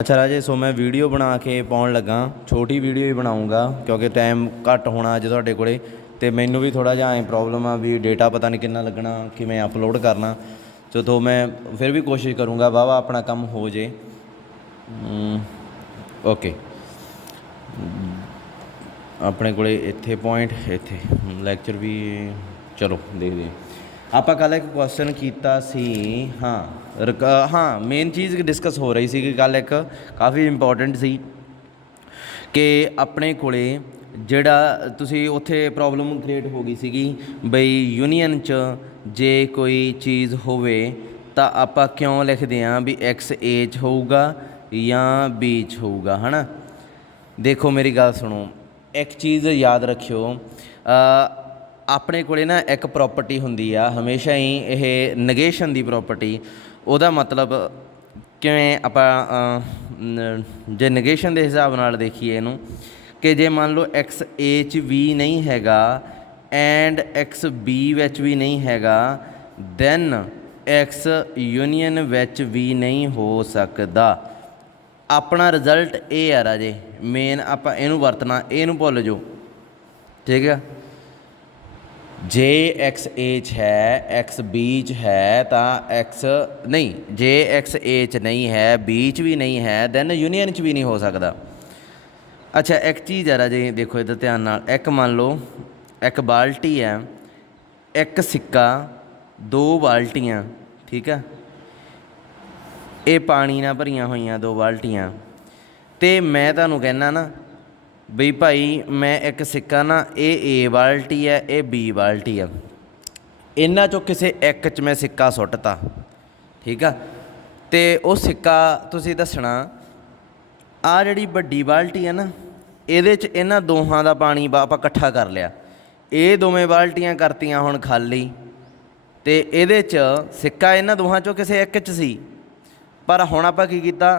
अच्छा राजे, सो मैं वीडियो बना के पाउण लगा। छोटी वीडियो ही बनाऊँगा क्योंकि टाइम घट होना अज तुहाडे कोले ते मैनू भी थोड़ा जिहा प्रॉब्लम आ भी डेटा पता नहीं कितना लगना कि मैं अपलोड करना। तो मैं फिर भी कोशिश करूँगा वाहवा अपना काम हो जे। ओके, अपने कोले इत्थे पॉइंट इत्थे लैक्चर भी चलो देखते हैं। ਆਪਾਂ ਕੱਲ੍ਹ एक क्वेश्चन किया सी। हाँ मेन चीज़ डिस्कस हो रही सी कि कल एक काफ़ी इंपॉर्टेंट सी कि अपने कोले ਜਿਹੜਾ ਤੁਸੀਂ ਉੱਥੇ प्रॉब्लम क्रिएट हो गई ਸੀਗੀ ਬਈ यूनीयन च जे कोई चीज़ होवे ਤਾਂ ਆਪਾਂ क्यों लिखते हैं भी एक्स ए च होऊगा या बी च होऊगा, है ना। देखो मेरी गल सुनो, एक चीज़ याद रखियो, ਆਪਣੇ ਕੋਲੇ ना एक प्रॉपर्टी ਹੁੰਦੀ ਆ हमेशा ही ਇਹ ਨਗੇਸ਼ਨ ਦੀ प्रॉपर्टी। ਉਹਦਾ मतलब ਕਿਵੇਂ ਆਪਾਂ ਜੇ ਨਗੇਸ਼ਨ ਦੇ ਹਿਸਾਬ ਨਾਲ ਦੇਖੀਏ ਇਹਨੂੰ ਕਿ ਜੇ ਮੰਨ ਲਓ ਐਕਸ ਏ 'ਚ ਵੀ ਨਹੀਂ ਹੈਗਾ ਐਂਡ ਐਕਸ ਬੀ ਵਿੱਚ ਵੀ ਨਹੀਂ ਹੈਗਾ ਦੈਨ ਐਕਸ ਯੂਨੀਅਨ ਵਿੱਚ ਵੀ ਨਹੀਂ ਹੋ ਸਕਦਾ। ਆਪਣਾ ਰਿਜ਼ਲਟ ਇਹ ਆ ਰਾਜੇ, ਮੇਨ ਆਪਾਂ ਇਹਨੂੰ ਵਰਤਣਾ, ਇਹਨੂੰ ਭੁੱਲ ਜਾਓ, ਠੀਕ ਆ। जे एक्स ए च है एक्स बी च है तो एक्स नहीं, जे एक्स ए च नहीं है बी च भी नहीं है दैन यूनीयन च भी नहीं हो सकता। अच्छा एक चीज़ है राजे, देखो इधर ध्यान नाल, एक मान लो एक बाल्टी है, एक सिक्का, दो बाल्टियाँ, ठीक है, ये पानी नाल भरियां होइयां दो बाल्टियाँ। तो मैं तुहानूं कहना ना बई भाई मैं एक सिक्का ना ए बाल्टी है ये बी बाल्टी है, इन्हां चों किसी एक च मैं सिक्का सुट्टता, ठीक है। तो वो सिक्का तुसीं दसना आ जिहड़ी वड्डी बाल्टी है ना इहदे च इन्हां दोहां दा पानी आपां इकट्ठा कर लिया, ये दोवें बाल्टियां करतियां हुण खाली, तो इहदे च सिक्का इन्हां दोहां चों किसी एक च सी, पर हुण आपां की कीता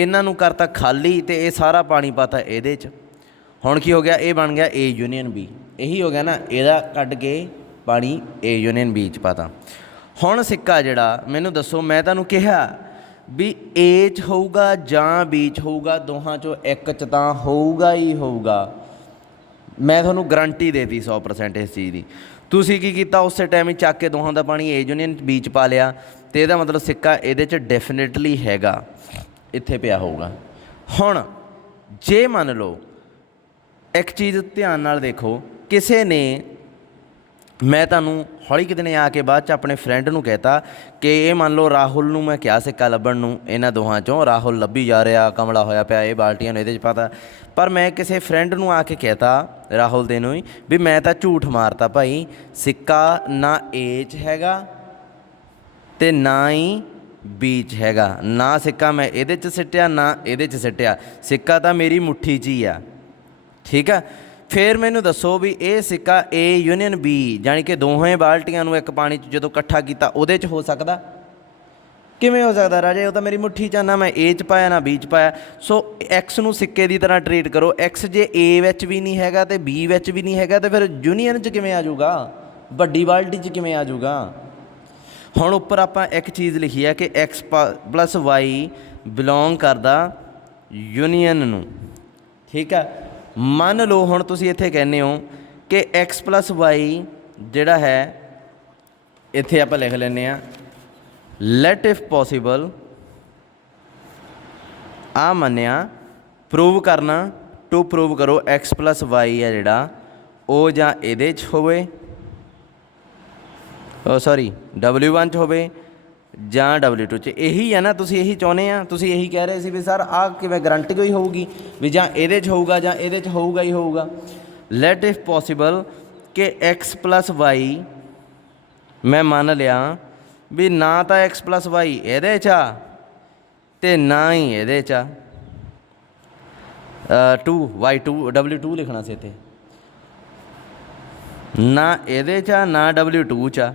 इन्हां नूं करता खाली तो ये सारा पानी पाता इहदे च। हुण की हो गया, ये बन गया ए यूनीयन बी, यही हो गया ना, ਇਹਦਾ ਕੱਢ के पानी ए यूनीयन बी च पाता। हुण सिक्का जिहड़ा मैनूं दसो, मैं तुहानूं कहा भी ए च होऊगा जां बी च होऊगा, दोहां चों एक च तां होऊगा ही होऊगा। मैं तुहानूं गारंटी देती 100% इस चीज़ की। तुसीं की कीता उस टाइम ही चक के दोहां दा पानी ए यूनीयन बी च पा लिया, तो ਇਹਦਾ मतलब सिक्का ਇਹਦੇ च डेफिनेटली हैगा, ਇੱਥੇ ਪਿਆ ਹੋਊਗਾ। हुण जे मान लो एक चीज़ ध्यान नाल देखो, किसी ने मैं तुहानूं हौली कि दिने आके बाद च अपने फ्रेंड नूं कहता कि ये मान लो राहुल नूं मैं क्या सिक्का लभण नूं, इन्हां दोहां चों राहुल लभी जा रहा, कमला होया पिया, ये बाल्टियां नूं इहदे च पाता। पर मैं किसी फ्रेंड नूं आके कहता राहुल दे नूं ही भी मैं तां झूठ मारता भाई, सिक्का ना ए च हैगा ते ना ही बी च हैगा, ना सिक्का मैं इहदे च सिट्टिया ना इहदे च सिट्टिया, सिक्का तां मेरी मुट्ठी च ही आ, ठीक है। फिर मैनू दसो भी ये सिक्का ए यूनीयन बी जानी कि दोवें बाल्टियां नूं एक पानी जो इकट्ठा किया उहदे च हो सकता, किवें हो सकता राजे, वो तो मेरी मुट्ठी च, ना मैं ए च पाया ना बी च पाया। सो एक्स नूं सिक्के की तरह ट्रीट करो, एक्स जे ए विच भी नहीं हैगा ते बी विच भी नहीं हैगा तो फिर यूनीयन च किवें आ जाऊगा, वड्डी बाल्टी च किवें आ जाऊगा। हुण उपर आपां एक चीज़ लिखी है कि एक्स प्लस वाई बिलोंग करदा यूनीयन नूं, ठीक है। मान लो हुण तुसीं इत्थे कहने हो कि एक्स प्लस वाई जिहड़ा है, इत्थे आपां लिख लैंदे आ लेट इफ पॉसीबल, आ मन्निया प्रूव करना, टू प्रूव करो एक्स प्लस वाई है जिहड़ा वो जां इहदे च होवे, सॉरी W1 च होवे जां W2 च, यही है ना, तुसीं यही चाहुंदे आ, तुसीं यही कह रहे सी भी सर आ किवें गारंटी कोई होऊगी भी जां इहदे च होऊगा जां इहदे च होऊगा ही होऊगा। लेट इफ पॉसीबल कि एक्स प्लस वाई मैं मान लिया भी ना तो एक्स प्लस वाई इहदे च आ ते ना ही इहदे च आ, W2 लिखना सी इत्थे, ना इहदे च ना W2 च आ,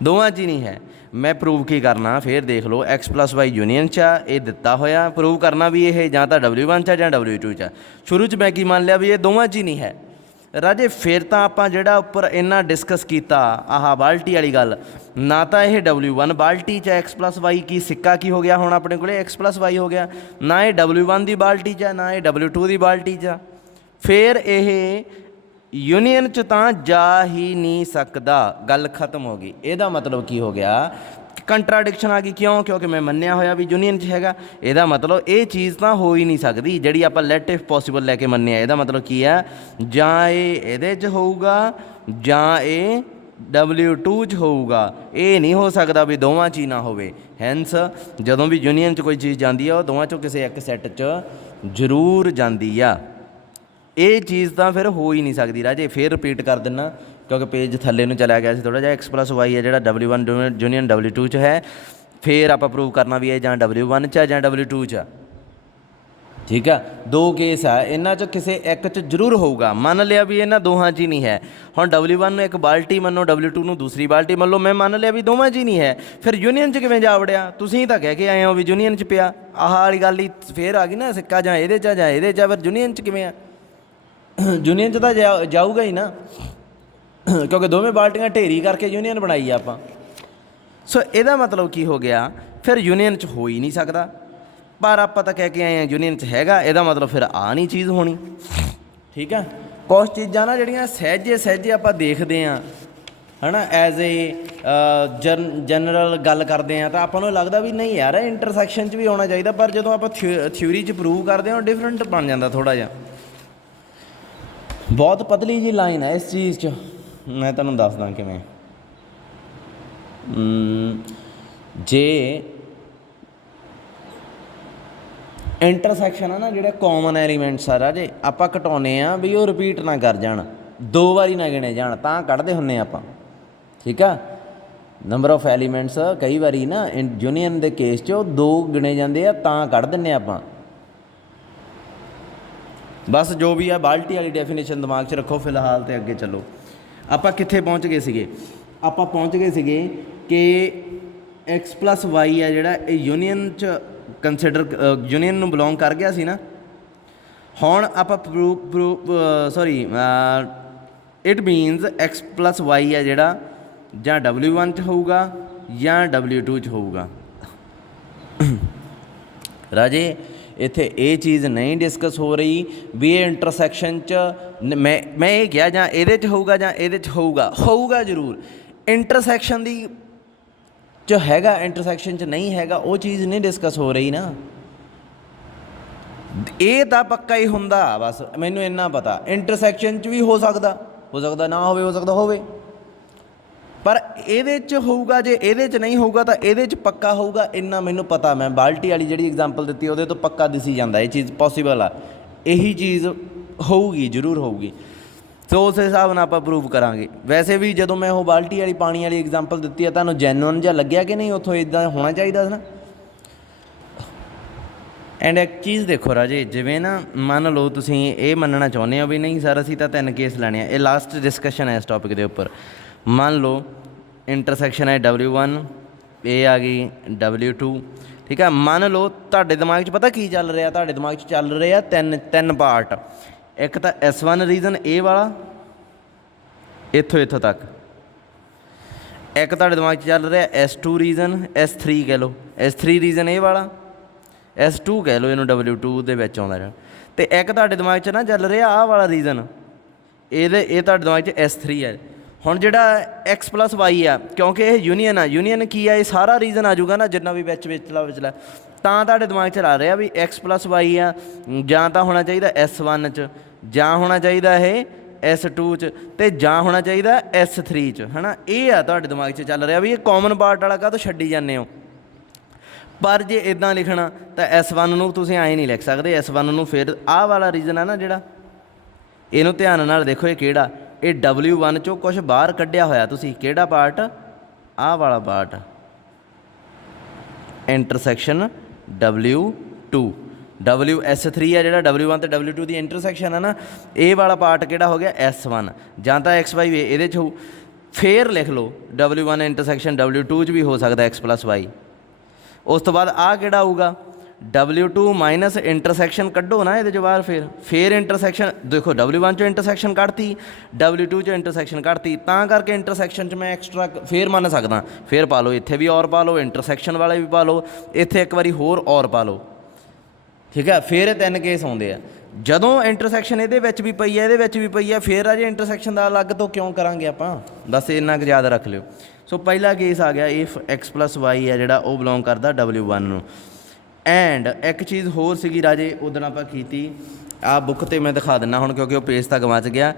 दोवां च ही नहीं है। मैं प्रूव की करना, फिर देख लो एक्स प्लस वाई यूनीयन चा ये दिता होया, प्रूव करना भी ये जां तां W1 चा जां W2 चा। शुरू च मैं की मान लिया भी ये दोवां च ही नहीं है, ਰਾਜੇ ਫਿਰ ਤਾਂ ਆਪਾਂ ਜਿਹੜਾ ਉੱਪਰ ਇੰਨਾ ਡਿਸਕਸ ਕੀਤਾ ਆਹ ਬਾਲਟੀ ਵਾਲੀ ਗੱਲ, ਨਾ ਤਾਂ ਇਹ W1 ਬਾਲਟੀ 'ਚ ਐਕਸ ਪਲੱਸ ਵਾਈ ਕੀ ਸਿੱਕਾ ਕੀ ਹੋ ਗਿਆ ਹੁਣ ਆਪਣੇ ਕੋਲੇ ਐਕਸ ਪਲੱਸ ਵਾਈ ਹੋ ਗਿਆ, ਨਾ ਇਹ W1 ਦੀ ਬਾਲਟੀ 'ਚ ਨਾ ਇਹ W2 ਦੀ ਬਾਲਟੀ 'ਚ। ਫਿਰ ਇਹ ਯੂਨੀਅਨ 'ਚ ਤਾਂ ਜਾ ਹੀ ਨਹੀਂ ਸਕਦਾ, ਗੱਲ ਖਤਮ ਹੋ ਗਈ। ਇਹਦਾ ਮਤਲਬ ਕੀ ਹੋ ਗਿਆ, ਕੰਟਰਾਡਿਕਸ਼ਨ ਆ ਗਈ। ਕਿਉਂ? ਕਿਉਂਕਿ ਮੈਂ ਮੰਨਿਆ ਹੋਇਆ ਵੀ ਯੂਨੀਅਨ 'ਚ ਹੈਗਾ। ਇਹਦਾ ਮਤਲਬ ਇਹ ਚੀਜ਼ ਤਾਂ ਹੋ ਹੀ ਨਹੀਂ ਸਕਦੀ ਜਿਹੜੀ ਆਪਾਂ ਲੈਟ ਇਫ ਪੋਸੀਬਲ ਲੈ ਕੇ ਮੰਨਿਆ। ਇਹਦਾ ਮਤਲਬ ਕੀ ਹੈ, ਜਾਂ ਇਹ ਇਹਦੇ 'ਚ ਹੋਊਗਾ ਜਾਂ ਇਹ W2 'ਚ ਹੋਊਗਾ। ਇਹ ਨਹੀਂ ਹੋ ਸਕਦਾ ਵੀ ਦੋਵਾਂ 'ਚ ਹੀ ਨਾ ਹੋਵੇ। ਹੈਂਸ ਜਦੋਂ ਵੀ ਯੂਨੀਅਨ 'ਚ ਕੋਈ ਚੀਜ਼ ਜਾਂਦੀ ਆ ਉਹ ਦੋਵਾਂ 'ਚੋਂ ਕਿਸੇ ਇੱਕ ਸੈੱਟ 'ਚ ਜ਼ਰੂਰ ਜਾਂਦੀ ਆ। ਇਹ ਚੀਜ਼ ਤਾਂ ਫਿਰ ਹੋ ਹੀ ਨਹੀਂ ਸਕਦੀ ਰਾਜੇ। ਫਿਰ ਰਿਪੀਟ ਕਰ ਦਿੰਦਾ ਕਿਉਂਕਿ ਪੇਜ ਥੱਲੇ ਨੂੰ ਚਲਿਆ ਗਿਆ ਸੀ ਥੋੜ੍ਹਾ ਜਿਹਾ। ਐਕਸ ਪਲੱਸ ਵਾਈ ਹੈ ਜਿਹੜਾ W1 ਯੂਨੀਅਨ W2 'ਚ ਹੈ। ਫਿਰ ਆਪਾਂ ਪ੍ਰੂਵ ਕਰਨਾ ਵੀ ਇਹ ਜਾਂ W1 'ਚ ਹੈ ਜਾਂ W2 'ਚ ਆ। ਠੀਕ ਆ, ਦੋ ਕੇਸ ਆ, ਇਹਨਾਂ 'ਚ ਕਿਸੇ ਇੱਕ 'ਚ ਜ਼ਰੂਰ ਹੋਊਗਾ। ਮੰਨ ਲਿਆ ਵੀ ਇਹਨਾਂ ਦੋਹਾਂ 'ਚ ਹੀ ਨਹੀਂ ਹੈ। ਹੁਣ W1 ਨੂੰ ਇੱਕ ਬਾਲਟੀ ਮੰਨੋ, W2 ਨੂੰ ਦੂਸਰੀ ਬਾਲਟੀ ਮੰਨ ਲਓ। ਮੈਂ ਮੰਨ ਲਿਆ ਵੀ ਦੋਵਾਂ 'ਚ ਹੀ ਨਹੀਂ ਹੈ, ਫਿਰ ਯੂਨੀਅਨ 'ਚ ਕਿਵੇਂ ਜਾ ਵੜਿਆ? ਤੁਸੀਂ ਤਾਂ ਕਹਿ ਕੇ ਆਏ ਹੋ ਵੀ ਯੂਨੀਅਨ 'ਚ ਪਿਆ। ਆਹ ਵਾਲੀ ਗੱਲ ਹੀ ਫਿਰ ਆ ਗਈ ਨਾ, ਸਿੱਕਾ ਜਾਂ ਇਹਦੇ 'ਚ ਜਾਂ ਇਹਦੇ 'ਚ, ਫਿਰ ਯੂਨੀਅਨ 'ਚ ਕਿਵੇਂ ਆ? ਯੂਨੀਅਨ 'ਚ ਤਾਂ ਜਾਊਗਾ ਹੀ ਨਾ, ਕਿਉਂਕਿ ਦੋਵੇਂ ਬਾਲਟੀਆਂ ਢੇਰੀ ਕਰਕੇ ਯੂਨੀਅਨ ਬਣਾਈ ਆ ਆਪਾਂ। ਸੋ ਇਹਦਾ ਮਤਲਬ ਕੀ ਹੋ ਗਿਆ, ਫਿਰ ਯੂਨੀਅਨ 'ਚ ਹੋ ਹੀ ਨਹੀਂ ਸਕਦਾ। ਪਰ ਆਪਾਂ ਤਾਂ ਕਹਿ ਕੇ ਆਏ ਹਾਂ ਯੂਨੀਅਨ 'ਚ ਹੈਗਾ, ਇਹਦਾ ਮਤਲਬ ਫਿਰ ਆ ਨਹੀਂ ਚੀਜ਼ ਹੋਣੀ। ਠੀਕ ਆ, ਕੁਛ ਚੀਜ਼ਾਂ ਨਾ ਜਿਹੜੀਆਂ ਸਹਿਜੇ ਸਹਿਜੇ ਆਪਾਂ ਦੇਖਦੇ ਹਾਂ ਹੈ ਨਾ, ਐਜ਼ ਏ ਜਨਰਲ ਗੱਲ ਕਰਦੇ ਹਾਂ ਤਾਂ ਆਪਾਂ ਨੂੰ ਲੱਗਦਾ ਵੀ ਨਹੀਂ ਯਾਰ ਇੰਟਰਸੈਕਸ਼ਨ 'ਚ ਵੀ ਆਉਣਾ ਚਾਹੀਦਾ। ਪਰ ਜਦੋਂ ਆਪਾਂ ਥਿਊਰੀ 'ਚ ਪ੍ਰੂਵ ਕਰਦੇ ਹਾਂ ਉਹ ਡਿਫਰੈਂਟ ਬਣ ਜਾਂਦਾ ਥੋੜ੍ਹਾ ਜਿਹਾ। ਬਹੁਤ ਪਤਲੀ ਜੀ ਲਾਈਨ ਹੈ ਇਸ ਚੀਜ਼ 'ਚ, ਮੈਂ ਤੁਹਾਨੂੰ ਦੱਸਦਾ ਕਿਵੇਂ। ਜੇ ਇੰਟਰਸੈਕਸ਼ਨ ਆ ਨਾ, ਜਿਹੜੇ ਕਾਮਨ ਐਲੀਮੈਂਟਸ ਆ ਰਾਜੇ, ਆਪਾਂ ਘਟਾਉਂਦੇ ਹਾਂ ਵੀ ਉਹ ਰਿਪੀਟ ਨਾ ਕਰ ਜਾਣ, 2 ਵਾਰੀ ਨਾ ਗਿਣੇ ਜਾਣ, ਤਾਂ ਕੱਢਦੇ ਹੁੰਦੇ ਆਪਾਂ। ਠੀਕ ਆ, ਨੰਬਰ ਆਫ ਐਲੀਮੈਂਟਸ ਕਈ ਵਾਰੀ ਨਾ ਯੂਨੀਅਨ ਦੇ ਕੇਸ 'ਚ ਉਹ 2 ਗਿਣੇ ਜਾਂਦੇ ਆ, ਤਾਂ ਕੱਢ ਦਿੰਦੇ ਆਪਾਂ। ਬਸ ਜੋ ਵੀ ਆ ਬਾਲਟੀ ਵਾਲੀ ਡੈਫੀਨੇਸ਼ਨ ਦਿਮਾਗ 'ਚ ਰੱਖੋ ਫਿਲਹਾਲ, ਅਤੇ ਅੱਗੇ ਚੱਲੋ। ਆਪਾਂ ਕਿੱਥੇ ਪਹੁੰਚ ਗਏ ਸੀਗੇ? ਆਪਾਂ ਪਹੁੰਚ ਗਏ ਸੀਗੇ ਕਿ ਐਕਸ ਪਲੱਸ ਵਾਈ ਆ ਜਿਹੜਾ ਇਹ ਯੂਨੀਅਨ 'ਚ ਯੂਨੀਅਨ ਨੂੰ ਬਿਲੋਂਗ ਕਰ ਗਿਆ ਸੀ ਨਾ। ਹੁਣ ਆਪਾਂ it means X plus Y ਆ ਜਿਹੜਾ ਜਾਂ W1 'ਚ ਹੋਊਗਾ ਜਾਂ W2 'ਚ ਹੋਊਗਾ। ਰਾਜੇ ਇੱਥੇ ਇਹ ਚੀਜ਼ ਨਹੀਂ ਡਿਸਕਸ ਹੋ ਰਹੀ ਵੀ ਇਹ ਇੰਟਰਸੈਕਸ਼ਨ 'ਚ ਮੈਂ ਇਹ ਕਿਹਾ ਜਾਂ ਇਹਦੇ 'ਚ ਹੋਊਗਾ ਜਾਂ ਇਹਦੇ 'ਚ ਹੋਊਗਾ ਜ਼ਰੂਰ। ਇੰਟਰਸੈਕਸ਼ਨ ਦੀ 'ਚ ਹੈਗਾ, ਇੰਟਰਸੈਕਸ਼ਨ 'ਚ ਨਹੀਂ ਹੈਗਾ, ਉਹ ਚੀਜ਼ ਨਹੀਂ ਡਿਸਕਸ ਹੋ ਰਹੀ ਨਾ। ਇਹ ਤਾਂ ਪੱਕਾ ਹੀ ਹੁੰਦਾ, ਬਸ ਮੈਨੂੰ ਇੰਨਾ ਪਤਾ। ਇੰਟਰਸੈਕਸ਼ਨ 'ਚ ਵੀ ਹੋ ਸਕਦਾ ਨਾ ਹੋਵੇ, ਹੋ ਸਕਦਾ ਹੋਵੇ, ਪਰ ਇਹਦੇ 'ਚ ਹੋਊਗਾ। ਜੇ ਇਹਦੇ 'ਚ ਨਹੀਂ ਹੋਊਗਾ ਤਾਂ ਇਹਦੇ 'ਚ ਪੱਕਾ ਹੋਊਗਾ, ਇੰਨਾ ਮੈਨੂੰ ਪਤਾ। ਮੈਂ ਬਾਲਟੀ ਵਾਲੀ ਜਿਹੜੀ ਐਗਜ਼ਾਮਪਲ ਦਿੱਤੀ ਉਹਦੇ ਤੋਂ ਪੱਕਾ ਦਿਸੀ ਜਾਂਦਾ ਇਹ ਚੀਜ਼ ਪੋਸੀਬਲ ਆ, ਇਹੀ ਚੀਜ਼ ਹੋਊਗੀ, ਜ਼ਰੂਰ ਹੋਊਗੀ। ਸੋ ਉਸ ਹਿਸਾਬ ਨਾਲ ਆਪਾਂ ਪ੍ਰੂਵ ਕਰਾਂਗੇ। ਵੈਸੇ ਵੀ ਜਦੋਂ ਮੈਂ ਉਹ ਬਾਲਟੀ ਵਾਲੀ ਪਾਣੀ ਵਾਲੀ ਐਗਜ਼ਾਮਪਲ ਦਿੱਤੀ ਆ, ਤੁਹਾਨੂੰ ਜੈਨੂਅਨ ਜਿਹਾ ਲੱਗਿਆ ਕਿ ਨਹੀਂ? ਉੱਥੋਂ ਇੱਦਾਂ ਹੋਣਾ ਚਾਹੀਦਾ ਸੀ ਨਾ। ਐਂਡ ਇੱਕ ਚੀਜ਼ ਦੇਖੋ ਰਾਜੇ, ਜਿਵੇਂ ਨਾ ਮੰਨ ਲਓ ਤੁਸੀਂ ਇਹ ਮੰਨਣਾ ਚਾਹੁੰਦੇ ਹੋ ਵੀ ਨਹੀਂ ਸਰ ਅਸੀਂ ਤਾਂ 3 ਕੇਸ ਲੈਣੇ ਆ। ਇਹ ਲਾਸਟ ਡਿਸਕਸ਼ਨ ਹੈ ਇਸ ਟੌਪਿਕ ਦੇ ਉੱਪਰ। ਮੰਨ ਲਓ ਇੰਟਰਸੈਕਸ਼ਨ ਹੈ W1, ਇਹ ਆ ਗਈ W2। ਠੀਕ ਆ, ਮੰਨ ਲਓ ਤੁਹਾਡੇ ਦਿਮਾਗ 'ਚ ਪਤਾ ਕੀ ਚੱਲ ਰਿਹਾ? ਤੁਹਾਡੇ ਦਿਮਾਗ 'ਚ ਚੱਲ ਰਹੇ ਆ ਤਿੰਨ ਪਾਰਟ। ਇੱਕ ਤਾਂ S1 ਰੀਜ਼ਨ ਇਹ ਵਾਲਾ, ਇੱਥੋਂ ਤੱਕ। ਇੱਕ ਤੁਹਾਡੇ ਦਿਮਾਗ 'ਚ ਚੱਲ ਰਿਹਾ S2 ਰੀਜ਼ਨ, S3 ਕਹਿ ਲਓ, S3 ਰੀਜ਼ਨ ਇਹ ਵਾਲਾ, S2 ਕਹਿ ਲਓ ਇਹਨੂੰ, W2 ਦੇ ਵਿੱਚ ਆਉਂਦਾ ਰਿਹਾ। ਅਤੇ ਇੱਕ ਤੁਹਾਡੇ ਦਿਮਾਗ 'ਚ ਨਾ ਚੱਲ ਰਿਹਾ ਆਹ ਵਾਲਾ ਰੀਜ਼ਨ, ਇਹ ਤੁਹਾਡੇ ਦਿਮਾਗ 'ਚ S3 ਹੈ। ਹੁਣ ਜਿਹੜਾ ਐਕਸ ਪਲੱਸ ਵਾਈ ਆ, ਕਿਉਂਕਿ ਇਹ ਯੂਨੀਅਨ ਆ, ਯੂਨੀਅਨ ਕੀ ਆ, ਇਹ ਸਾਰਾ ਰੀਜ਼ਨ ਆ ਜਾਊਗਾ ਨਾ ਜਿੰਨਾ ਵੀ ਵਿਚਲਾ, ਤਾਂ ਤੁਹਾਡੇ ਦਿਮਾਗ 'ਚ ਆ ਰਿਹਾ ਵੀ ਐਕਸ ਪਲੱਸ ਵਾਈ ਆ, ਜਾਂ ਤਾਂ ਹੋਣਾ ਚਾਹੀਦਾ S1 'ਚ, ਜਾਂ ਹੋਣਾ ਚਾਹੀਦਾ ਇਹ S2 'ਚ, ਅਤੇ ਜਾਂ ਹੋਣਾ ਚਾਹੀਦਾ S3 'ਚ, ਹੈ ਨਾ। ਇਹ ਆ ਤੁਹਾਡੇ ਦਿਮਾਗ 'ਚ ਚੱਲ ਰਿਹਾ ਵੀ ਇਹ ਕਾਮਨ ਪਾਰਟ ਵਾਲਾ ਕਾਹਤੋਂ ਛੱਡੀ ਜਾਂਦੇ ਹੋ। ਪਰ ਜੇ ਇੱਦਾਂ ਲਿਖਣਾ ਤਾਂ S1 ਨੂੰ ਤੁਸੀਂ ਐਂ ਨਹੀਂ ਲਿਖ ਸਕਦੇ। S1 ਨੂੰ ਫਿਰ ਆਹ ਵਾਲਾ ਰੀਜ਼ਨ ਆ ਨਾ ਜਿਹੜਾ, ਇਹਨੂੰ ਧਿਆਨ ਨਾਲ ਦੇਖੋ, ਇਹ ਕਿਹੜਾ? ਇਹ W1 'ਚੋਂ ਕੁਛ ਬਾਹਰ ਕੱਢਿਆ ਹੋਇਆ ਤੁਸੀਂ। ਕਿਹੜਾ ਪਾਰਟ? ਆਹ ਵਾਲਾ ਪਾਰਟ, ਇੰਟਰਸੈਕਸ਼ਨ W2। S3 ਆ ਜਿਹੜਾ W1 ਅਤੇ W2 ਦੀ ਇੰਟਰਸੈਕਸ਼ਨ ਆ ਨਾ, ਇਹ ਵਾਲਾ ਪਾਰਟ ਕਿਹੜਾ ਹੋ ਗਿਆ? S1। ਜਾਂ ਤਾਂ XY ਇਹਦੇ 'ਚ ਹੋਊ, ਫੇਰ ਲਿਖ ਲਓ W1 ਇੰਟਰਸੈਕਸ਼ਨ W2 'ਚ ਵੀ ਹੋ ਸਕਦਾ X ਪਲੱਸ Y। ਉਸ ਤੋਂ ਬਾਅਦ ਆਹ ਕਿਹੜਾ ਆਊਗਾ? W2 माइनस इंटरसैक्शन कड्डो ना ये बाहर, फिर इंटरसैक्शन देखो W1 चो इंटरसैक्शन कढ़ती, W2 चो इंटरसैक्शन कढ़ती, तां करके इंटरसैक्शन च मैं एक्सट्रा फिर मन सकदा, फिर पा लो इत्थे भी और पा लो, इंटरसैक्शन वाले भी पा लो, इत्थे एक बारी होर और पा लो, ठीक है। फिर 3 केस आउंदे आ, जदों इंटरसैक्शन ये भी पई है, ये भी पई है, फिर अजे इंटरसैक्शन का अलग तो क्यों करांगे आपां, बस इन्ना कुछ याद रख लिओ। सो पहला केस आ गया इफ x प्लस वाई है जिहड़ा वो बिलोंग करदा W1 नूं। एंड एक चीज़ होर सीगी राजे उदण आपां कीती, आ बुक ते मैं दिखा दिना हुण क्योंकि वो पेज तक गवाच गया।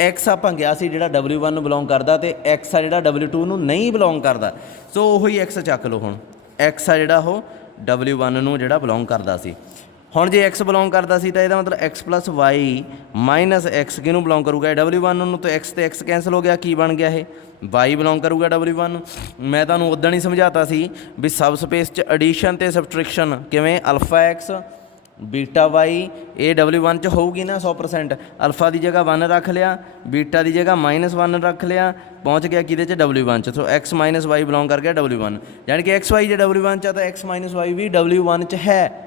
एक्स आपां गया सी जिहड़ा W1 नूं बिलोंग करदा ते एक्स आ जिहड़ा W2 नूं नहीं बिलोंग करदा, सो उही एक्स चक लो। हुण एक्स आ जिहड़ा वो W1 नूं जिहड़ा बिलोंग करदा सी। हुण जे एक्स बिलोंग करदा सी तां इहदा मतलब x plus y minus x किहनूं बिलोंग करूगा, W1 नूं। तो एक्स ते एक्स कैंसल हो गया, की बन गया ये वाई बिलोंग करूगा W1। मैं तुहानूं उदण ही समझाता सी भी सब स्पेस च एडिशन ते सबट्रैक्शन किवें, अल्फा एक्स बीटा वाई ये W1 च होऊगी ना 100%। अल्फा की जगह 1 रख लिया, बीटा की जगह -1 रख लिया, पहुँच गया कि W1 च। सो एक्स माइनस वाई बिलोंग कर गया W1, यानी कि एक्स वाई जो W1 च तो एक्स माइनस वाई भी W1 च है।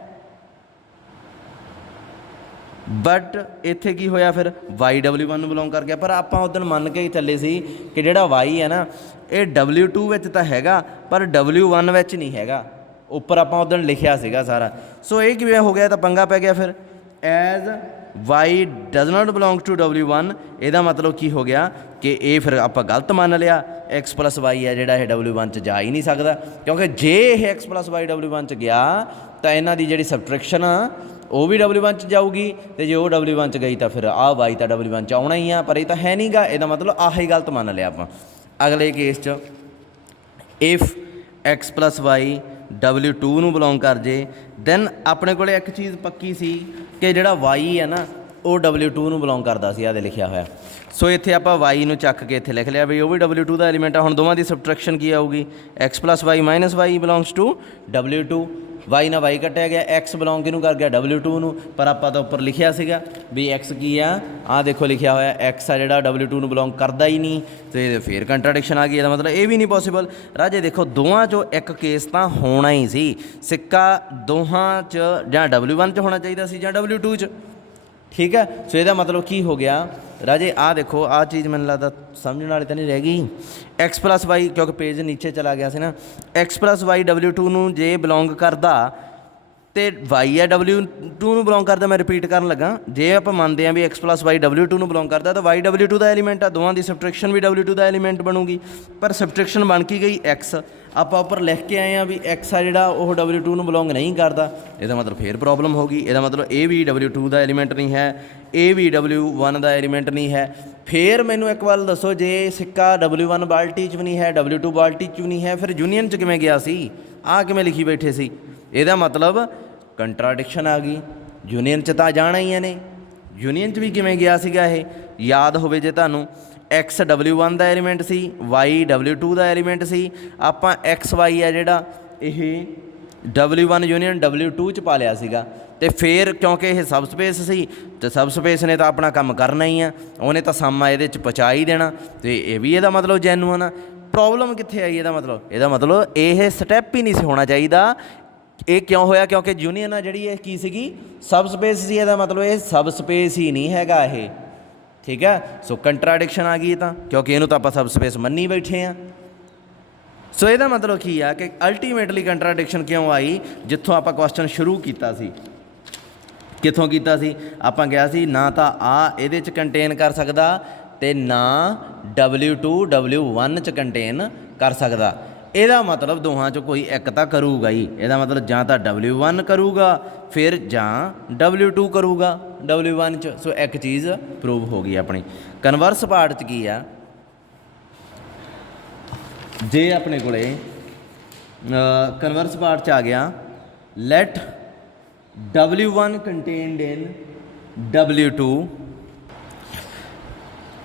बट इत्थे की होया फिर वाई W1 बिलोंग कर गया, पर आपां उदण मन के ही चले सी कि जिहड़ा वाई है ना ये W2 विच तां हैगा पर W1 विच नहीं हैगा, उपर आपां उदण लिखिया सीगा सारा। सो ये किवें हो गया, तो पंगा पै गया फिर as Y does not belong to W1। ਇਹਦਾ मतलब की हो गया कि ये फिर आपां गलत मान लिया, एक्स प्लस वाई है जिहड़ा W1 च जा ही नहीं सकता, क्योंकि जे ये एक्स प्लस वाई W1 च गया तो इन्हां दी जिहड़ी सबट्रैक्शन आ वो भी W1 च जाऊगी, तो जो W1 च गई तो फिर आ वाई तो W1 च आना ही आ, पर ये तो है नहीं गा, ਇਹਦਾ मतलब आही गलत मान लिया आपां। अगले केस च if x plus Y W2 नूं बिलोंग कर जे, दैन अपने को एक चीज़ पक्की सी कि जिहड़ा वाई है ना वो W2 नूं बिलोंग करदा सी, आदे लिखिया होया। सो इत्थे आपां वाई नूं चक के इत्थे लिख लिया भी वो भी W2 का एलीमेंट है। हुण दोवां दी सबट्रैक्शन की आऊगी, x plus y minus y belongs to W2, y ना वाई कटिया गया, एक्स बिलोंग किनूं कर गया W2 नूं, पर आपां तो उपर लिखिया सीगा भी एक्स की आ देखो लिखिया होया एक्स आ जिहड़ा W2 नूं बिलोंग करदा ही नहीं, तो ये फिर कंट्राडिक्शन आ गई। ਇਹਦਾ मतलब ये भी नहीं पॉसिबल। राजे देखो दोवां चों एक केस तो होना ही सी, सिक्का दोहां च जां W1 च होना चाहिए सी जां W2 च, ठीक है। सो ਇਹਦਾ मतलब की हो गया राजे, आ देखो आ चीज़ मैंने लगता समझने वाली तो नहीं रह गई। एक्स प्लस वाई क्योंकि पेज नीचे चला गया से ना, एक्स प्लस वाई W2 नूं जे बिलोंग करदा तो वाई है W2 नूं बिलोंग करदा। मैं रिपीट कर लगा, जे आप मानते हैं भी एक्स प्लस वाई W2 नूं बिलोंग करदा तो वाई W2 का एलीमेंट आ, दोवां दी सबट्रैक्शन भी W2 का एलीमेंट बनूगी, पर सबट्रैक्शन बन की गई एक्स, आप उपर लिख के आए हैं भी एक्स आ जिहड़ा वो W2 नूं बिलोंग नहीं करता, ਇਹਦਾ मतलब फिर प्रॉब्लम होगी। ਇਹਦਾ मतलब ए भी W2 का एलीमेंट नहीं है, ए भी W1 का एलीमेंट नहीं है। फिर मैनू एक बार दसो जे सिक्का W1 बाल्टी च भी नहीं है, W2 बाल्टी च भी नहीं है, फिर यूनीअन च किवें गया सी, आ किवें लिखी बैठे सी, ਇਹਦਾ मतलब कंट्राडिक्शन आ गई। यूनीअन च तां जाना ही ने, यूनीअन च भी किवें गया सीगा ये याद होवे जे तुहानूं, एक्स W1 का एलीमेंट सी, वाई W2 का एलीमेंट सी, आपां एक्स वाई है जिहड़ा ये W1 यूनीअन W2 च पा लिया सीगा, तो फिर क्योंकि ये सब स्पेस सी तो सब स्पेस ने तो अपना काम करना ही है, उन्हें तो सामा ये पहुँचा ही देना, तो ये भी ਇਹਦਾ मतलब जैनुअन आ। प्रॉब्लम कित्थे आई, ਇਹਦਾ मतलब ये स्टैप ही नहीं सी होना चाहिए। ये क्यों होया, क्योंकि यूनीअन आ जिहड़ी की सीगी सब स्पेस सी, ਇਹਦਾ मतलब ये सब स्पेस ही नहीं हैगा ये, ठीक है। सो कंट्राडिक्शन आ गई तो, क्योंकि इनू तो आप सब स्पेस मन्नी बैठे हैं। सो ਇਹਦਾ मतलब की है कि अल्टीमेटली कंट्राडिक्शन क्यों आई, जितों आप क्वेश्चन शुरू किया सी, कितों किया सी, आप गया सी ना तो आ ये कंटेन कर सकता तो ना W2 W1 च कंटेन कर सकता। ਇਹਦਾ मतलब दोहां चो कोई एक तो करूगा ही, ਇਹਦਾ मतलब जां तो W1 करूगा फिर जां W2 करूगा W1 च। सो एक चीज़ प्रूव हो गई अपनी। कन्वर्स पार्ट च की आ, जे अपने कोले कन्वर्स पार्ट च आ गया let W1 contained in W2,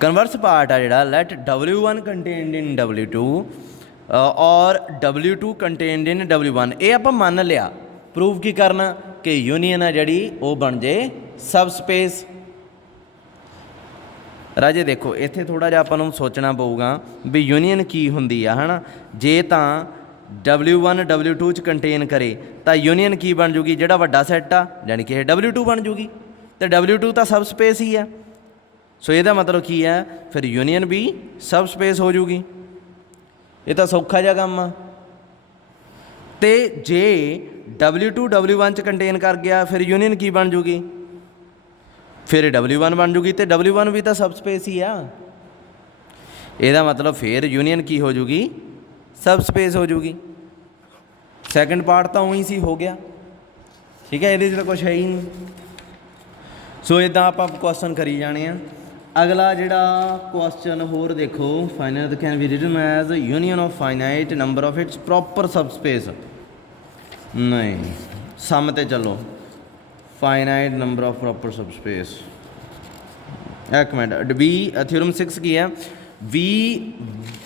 converse part आ जिहड़ा let W1 contained in W2 और W2 कंटेन्ड इन W1, ये आप मान लिया। प्रूव की करना कि यूनीअन है जी वो बन जाए सब स्पेस। राजे देखो इत्थे थोड़ा जिहा आपां नूं सोचना पऊगा भी यूनीअन की हुंदी आ, है ना। जे तां W1 W2 च कंटेन करे तो यूनीयन की बन जूगी, जिहड़ा वड्डा सैट आ यानी कि W2 बन जूगी, तो W2 तो सब स्पेस ही है। सो ਇਹਦਾ मतलब की है, फिर यूनीयन भी सब स्पेस हो जूगी। ये तो सौखा जिहा काम आ। तो जे W2 W1 च कंटेन कर गया फिर यूनीयन की बन जूगी, फिर W1 बन जूगी, तो W1 भी तो सब स्पेस ही आ। ਇਹਦਾ मतलब फिर यूनीयन की हो जूगी, सब स्पेस हो जूगी। सैकेंड पार्ट तो उही सी हो गया, ठीक है, ये तो कुछ है ही नहीं। सो इदा आप क्वेश्चन करी जाने हैं। अगला जिहड़ा क्वेश्चन होर देखो, finite can be written as union of finite number of its proper subspace. नहीं, सम ते चलो, finite number of proper subspace. एक मिनट, बी थ्योरम 6 की है, V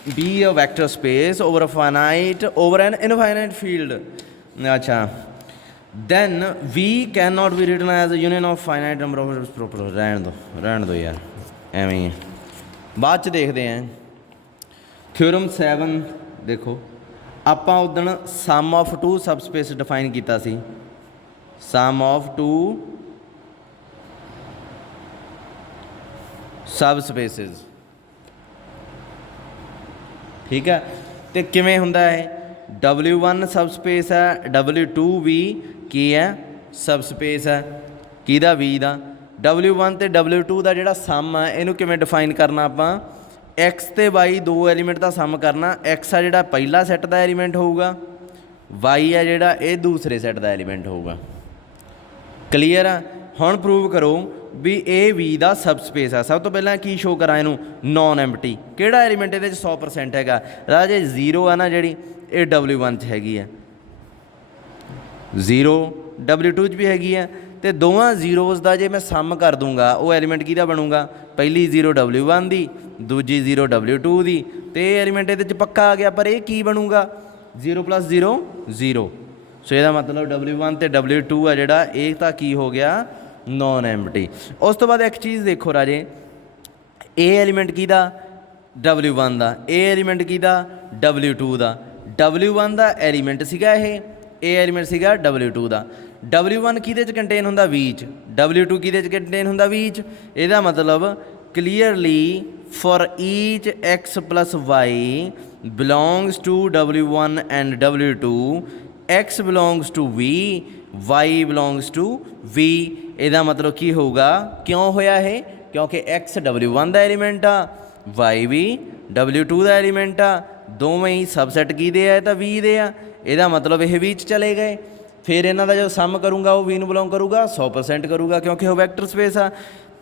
be a vector space over a finite over an infinite field. अच्छा, then V cannot be written as a union of finite number of proper। रहन दो यार, एवं ही बाद च देखते हैं। थ्योरम 7 देखो, आपां उदण सम ऑफ टू सब स्पेस डिफाइन किया सी, सम ऑफ टू सब स्पेसिस, ठीक है। तो किवें हुंदा है, W1 सब स्पेस है, W2 भी की है सब स्पेस है, किहदा V दा। W1 ते W2 का जिहड़ा सम है इहनूं किवें डिफाइन करना आपां, X ते Y दो एलीमेंट का सम करना। X आ जिहड़ा पहला सैट का एलीमेंट होऊगा, Y आ जिहड़ा ये दूसरे सैट का एलीमेंट होऊगा। क्लीयर है। हुण प्रूव करो भी ए V का सब स्पेस है। सब तो पहला की शो करा इनू, नॉन एम्पटी। किहड़ा एलीमेंट ये 100% हैगा राजे, जीरो है ना जिहड़ी, ये W1 च हैगी है, जीरो W2 च भी हैगी है। तो दोवां जीरोज़ का जे मैं सम कर दूँगा वो एलीमेंट किहदा बनूगा, पहली जीरो W1 की, दूजी जीरो W2 की, तो ये एलीमेंट ये पक्का आ गया। पर ये की बनूगा, 0 + 0 0। सो यदा मतलब W1 तो W2 है जिहड़ा, ये तो की हो गया नॉन एम्पटी। उस तो बाद एक चीज़ देखो राजे, ए एलीमेंट किहदा, W1 का, ए एलीमेंट किहदा, W2 का। W1 का एलीमेंट सीगा ये एलीमेंट सीगा W2 का। W1 किहदे च कंटेन हुंदा, V च, W2 किहदे च कंटेन हुंदा, V च। इहदा मतलब clearly for each X + Y belongs to W1 and W2, X belongs to V, Y belongs to V। इहदा मतलब की होगा, क्यों होया है, क्योंकि X W1 का एलीमेंट आ, Y भी W2 का एलीमेंट आ, दोवें ही सबसैट किहदे आ, तो V दे आ। इहदा मतलब यह V च चले गए। फिर इन्हां दा जो सम करूँगा वो V नूं बिलोंग करूँगा, 100% करूँगा, क्योंकि वो वैक्टर स्पेस आ।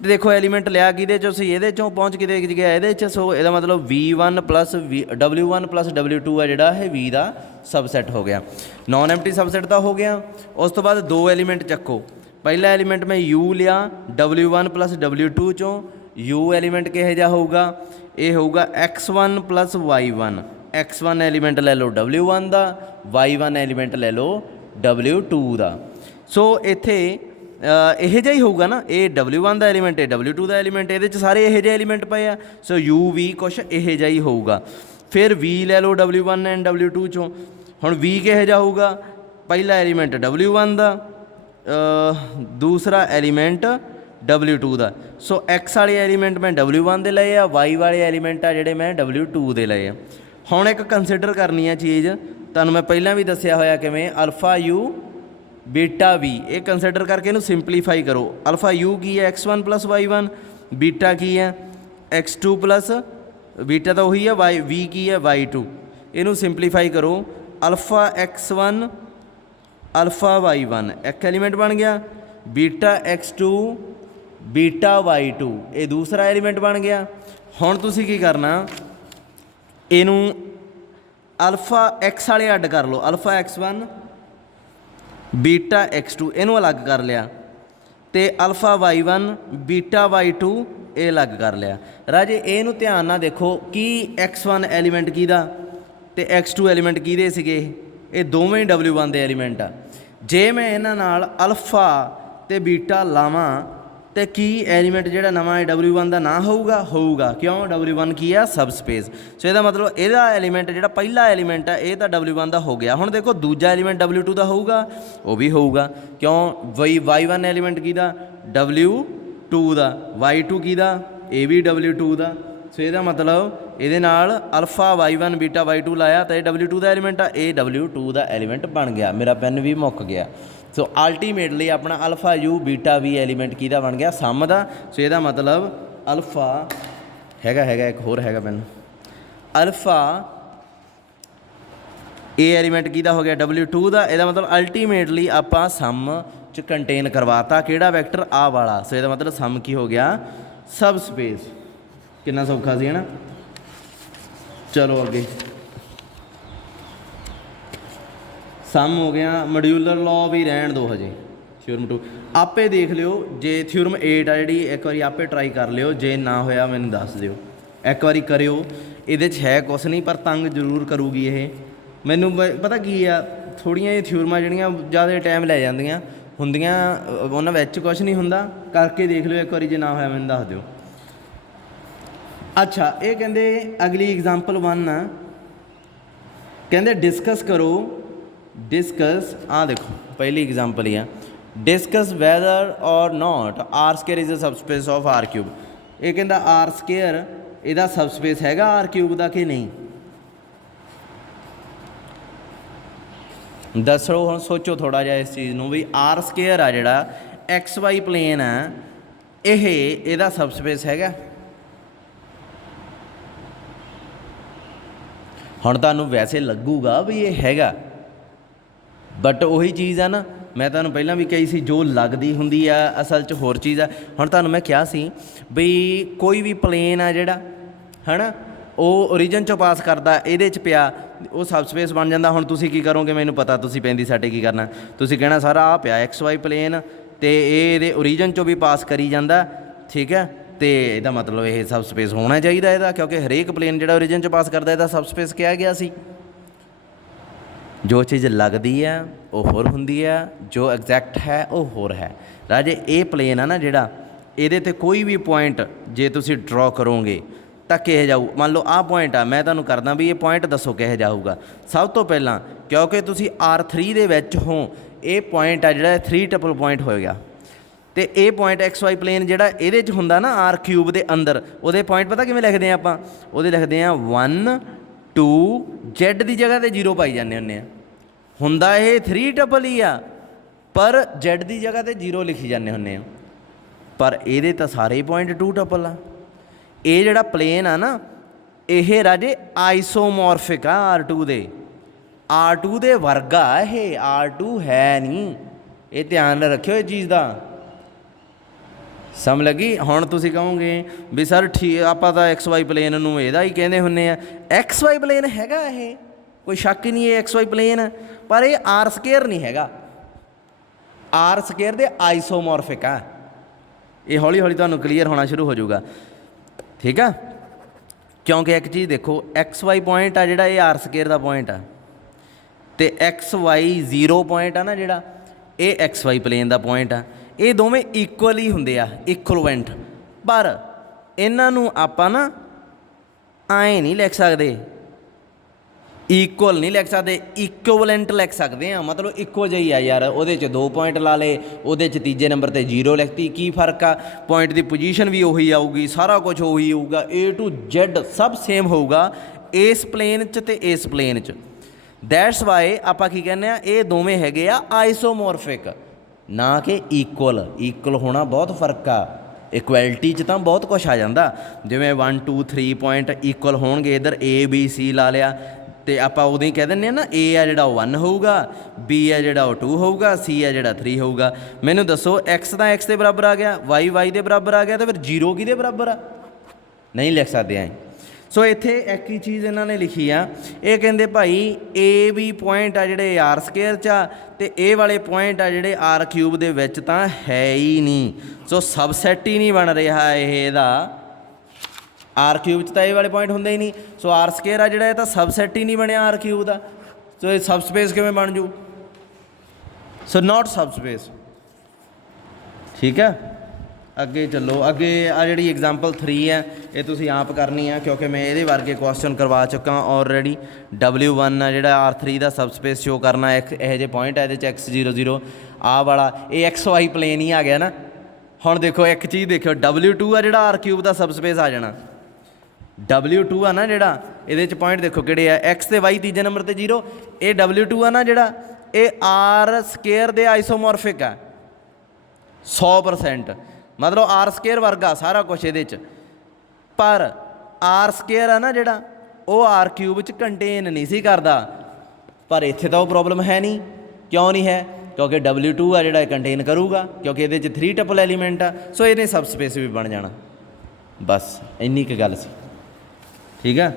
देखो एलीमेंट लिया किहदे चों सी, इहदे चों पहुँच किहदे गया, इहदे च। सो इहदा मतलब W1 + W2 है जिहड़ा है V का सबसैट हो गया, नॉन एम्पटी सबसैट तो हो गया। उस तो बाद दो एलीमेंट चक्को, पहला एलीमेंट मैं U लिया W1 + W2 चों, U एलीमेंट किहो जिहा होऊगा, ये होऊगा X1 + Y1। X1 एलीमेंट ले लो W1 का, Y1 एलीमेंट ले लो W2 का। सो इत्थे यह जिहा ही होऊगा ना, ये W1 का एलीमेंट है, W2 का एलीमेंट, ये सारे यह जिहे एलीमेंट पे आ। सो U V कुछ यह जिहा ही होऊगा। फिर V ले लो W1 एंड W2 चों, हुण V किहो जिहा होऊगा, पहला एलीमेंट W1 का, दूसरा एलीमेंट W2 का। सो X वाले एलीमेंट मैं W1 दे लए आ, Y वाले एलीमेंट आ जिहड़े मैं W2 दे लए आ। हुण एक कंसीडर करनी है चीज़, तुहानूं मैं पहलां भी दस्सिया होया किवें, अल्फा U बीटा V, ये कंसीडर करके इनू सिंपलीफाई करो। अल्फा U की है X1 + Y1, बीटा की है X2 + बीटा तो वही है V की है Y2। इनू सिंपलीफाई करो, अल्फा X1 अल्फा Y1 एक एलीमेंट बन गया, बीटा X2 बीटा Y2 ये दूसरा एलीमेंट बन गया। हुण तुसीं की करना, इनू अल्फा X वाले अड कर लो, अल्फा X1 बीटा X2 इनू अलग कर लिया, तो अल्फा Y1 बीटा Y2 ये अलग कर लिया। राजे इनू ध्यान ना देखो कि X1 एलीमेंट किहदा ते X2 एलीमेंट किहदे सीगे, ये दोवें W1 दे एलीमेंट आ। जे मैं इन्हां नाल अल्फा ते बीटा लावां तो की एलीमेंट जो नवा W1 का ना होगा क्यों W1 की आ सब स्पेस। सो यदा मतलब यदा एलीमेंट जो पहला एलीमेंट है ये तो W1 का हो गया। हुण देखो दूजा एलीमेंट W2 का होगा वो भी होगा क्यों Y1 एलीमेंट की W2 का, Y2 की ये भी W2 का। सो यदा मतलब ये अल्फा Y1 बीटा Y2 लाया तो ये W2 का एलीमेंट आ, ये W2 का एलीमेंट बन गया। मेरा पेन भी मुक गया। सो अल्टीमेटली अपना अल्फा यू बीटा भी एलीमेंट किहदा बन गया सम का। सो यदा मतलब अल्फा हैगा एक होर हैगा पेन अल्फा ए एलीमेंट किहदा हो गया W2 का। यदा मतलब अल्टीमेटली आपां सम च कंटेन करवाता किहड़ा वैक्टर आ वाला। सो यदा मतलब सम की हो गया सब स्पेस। कितना सौखा सी है ना। चलो अगे सम हो गया। मॉड्यूलर लॉ भी रहन दो हजे। थ्योरम 2 आपे देख लियो जे थ्योरम 8 आ जी एक बार आपे ट्राई कर लियो जे ना होया मैनूं दस दिओ एक बारी करियो। ये है कुछ नहीं पर तंग जरूर करूगी ये। मैनूं पता की आ थोड़ियां ये थ्योरमां जिहड़ियां ज़्यादा टाइम लै जांदियां हुंदियां उन्हां विच कुछ नहीं हुंदा। करके देख लियो एक बारी जे ना होया मैनूं दस दिओ। अच्छा ये कहते अगली एग्जाम्पल 1 कहते डिस्कस करो डिस्कस आ देखो पहली एग्जाम्पल ही है discuss whether or not R square is a subspace of R cube. ये कहता आर स्केयर ਇਹਦਾ सबस्पेस हैगा आर क्यूब का कि नहीं दसो। हम सोचो थोड़ा जिहा इस चीज़ नूं भी आर स्केयर आ जिहड़ा एक्स वाई प्लेन है ਇਹਦਾ सबस्पेस हैगा। हुण तुहानूं वैसे लगूगा भी ये हैगा बट उही चीज़ है ना मैं तुहानूं पहलां भी कही सी जो लगदी हुंदी आ असल च होर चीज़ आ। हुण तुहानूं मैं कहा सी भी कोई भी प्लेन आ जिहड़ा है ना वो ओरीजन चों पास करदा इहदे च पिया वो सबस्पेस बन जांदा। हुण तुसीं की करोगे मैनूं पता तुसीं पैंदी साडे की करना तुसीं कहना सारा आ पिया एक्स वाई प्लेन ते इहदे ओरीजन चों भी पास करी जांदा ठीक है। तो यदा मतलब ये सब स्पेस होना चाहिए यदा क्योंकि हरेक प्लेन जो ओरीजन च पास करता है सब स्पेस किया गया सी। जो चीज़ लगती है वो होर हुंदी है जो एग्जैक्ट है वो होर है। राजे ये प्लेन है ना जिहड़ा ये ते कोई भी पॉइंट जे तुसी ड्रॉ करोगे तो किह जाऊ मान लो आ पॉइंट आ मैं तुहानूं करदा भी ये पॉइंट दसो किह जाऊगा। सब तो पहला क्योंकि तुसी R3 दे विच हो ये पॉइंट आ जिहड़ा 3 ट्रिपल पॉइंट होएगा तो ये पॉइंट एक्स वाई प्लेन जिहड़ा इहदे च हुंदा ना आर क्यूब के अंदर वो पॉइंट पता किवें लिखते हैं आपां वो लिखते हैं 1 2 Z की जगह तो 0 पाई जाने हुंदे हुंदा ये 3 ट्रिपल ही आ पर Z की जगह तो 0 लिखी जाने हुंदे पर ये तो सारे ही पॉइंट 2 ट्रिपल आ। ये जिहड़ा प्लेन आ ना ये राजे आइसोमॉर्फिक आ R2 दे वर्गा ये R2 है नहीं। ये ध्यान रखियो इस चीज़ का समझ लगी। हुण तुसीं कहोगे भी सर ठीक आपां तां एक्स वाई प्लेन नूं इहदा ही कहंदे हुंदे आ एक्स वाई प्लेन हैगा ये कोई शक ही नहीं है एक्स वाई प्लेन पर ये आर स्केयर नहीं हैगा आर स्केयर दे आइसोमॉर्फिक आ। ये हौली हौली तुहानूं क्लीयर होना शुरू हो जाऊगा ठीक है। क्योंकि एक चीज़ देखो एक्स वाई पॉइंट आ जिहड़ा ये आर स्केयर का पॉइंट आ तो एक्स वाई 0 पॉइंट आ ना जिहड़ा ये एक्स वाई प्लेन का पॉइंट आ। ये दोवें इक्वल ही हुंदे आ इक्वलवेंट पर इन्हां नूं आपां ना आए नहीं लिख सकते इक्वल नहीं लिख सकते इक्वलेंट लिख सकते हैं मतलब इक्को जिही आ यार वो 2 पॉइंट ला ले वो तीजे नंबर पर 0 लिखती की फर्क आ पॉइंट की पोजीशन भी उही आऊगी सारा कुछ उही होऊगा A to Z सब सेम होऊगा इस प्लेन च ते इस प्लेन च। दैट्स वाई आपां की कहने आ ये दोवें हैगे आ आइसोमॉर्फिक ना कि इक्वल होना बहुत फर्क आ। इक्वैलिटी च तां बहुत कुछ आ जाता जिवें 1 2 3 पॉइंट इक्वल होणगे इधर A B C ला लिया तो आप उदों ही कह दें ना A है जिहड़ा 1 होगा B है जिहड़ा 2 होगा C है जिहड़ा 3 होगा। मैनूं दसो X का X के बराबर आ गया Y के बराबर आ गया तो फिर 0 किहदे बराबर आ नहीं लिख सकते हैं। सो इत्थे एक ही चीज़ इन्होंने लिखी आ ये कहते भाई ए भी पॉइंट आ जिहड़े आर स्केयर च ते ए वाले पॉइंट आ जिहड़े आर क्यूब दे विच तां है ही नहीं। सो सबसैट ही नहीं बन रहा इहदा आर क्यूब च ये वाले पॉइंट होंगे ही नहीं। सो आर स्केयर आ जिहड़ा तो सबसैट ही नहीं बनया आर क्यूब का। सो ये सब स्पेस किवें बन जू सो नॉट सब स्पेस ठीक है। ਅੱਗੇ ਚੱਲੋ। ਅੱਗੇ ਆ ਜਿਹੜੀ ਐਗਜ਼ਾਮਪਲ 3 ਹੈ ਇਹ ਤੁਸੀਂ ਆਪ ਕਰਨੀ ਆ, ਕਿਉਂਕਿ ਮੈਂ ਇਹਦੇ ਵਰਗੇ ਕੁਐਸਚਨ ਕਰਵਾ ਚੁੱਕਾ ਆਲਰੇਡੀ। W1 ਆ ਜਿਹੜਾ R3 ਦਾ ਸਬ ਸਪੇਸ ਸ਼ੋ ਕਰਨਾ, ਇੱਕ ਇਹੋ ਜਿਹੇ ਪੁਆਇੰਟ ਹੈ ਇਹਦੇ 'ਚ x00 ਆਹ ਵਾਲਾ, ਇਹ XY ਪਲੇਨ ਹੀ ਆ ਗਿਆ ਨਾ। ਹੁਣ ਦੇਖੋ ਇੱਕ ਚੀਜ਼ ਦੇਖਿਓ, W2 ਆ ਜਿਹੜਾ R³ ਦਾ ਸਬ ਸਪੇਸ ਆ ਜਾਣਾ। W2 ਆ ਨਾ ਜਿਹੜਾ, ਇਹਦੇ 'ਚ ਪੁਆਇੰਟ ਦੇਖੋ ਕਿਹੜੇ ਆ, x ਤੇ y ਤੀਜੇ ਨੰਬਰ 'ਤੇ 0। ਇਹ W2 ਆ ਨਾ ਜਿਹੜਾ, ਇਹ R² ਦੇ ਆਈਸੋਮੋਰਫਿਕ ਆ 100%, ਮਤਲਬ R² ਵਰਗਾ ਸਾਰਾ ਕੁਛ ਇਹਦੇ 'ਚ। ਪਰ R² ਆ ਨਾ ਜਿਹੜਾ, ਉਹ R³ 'ਚ ਕੰਟੇਨ ਨਹੀਂ ਸੀ ਕਰਦਾ। ਪਰ ਇੱਥੇ ਤਾਂ ਉਹ ਪ੍ਰੋਬਲਮ ਹੈ ਨਹੀਂ। ਕਿਉਂ ਨਹੀਂ ਹੈ? ਕਿਉਂਕਿ W2 ਆ ਜਿਹੜਾ ਇਹ ਕੰਟੇਨ ਕਰੂਗਾ, ਕਿਉਂਕਿ ਇਹਦੇ 'ਚ 3 ਟਪਲ ਐਲੀਮੈਂਟ ਆ, ਸੋ ਇਹਨੇ ਸਬ ਸਪੇਸ ਵੀ ਬਣ ਜਾਣਾ। ਬਸ ਇੰਨੀ ਕੁ ਗੱਲ ਸੀ, ਠੀਕ ਆ।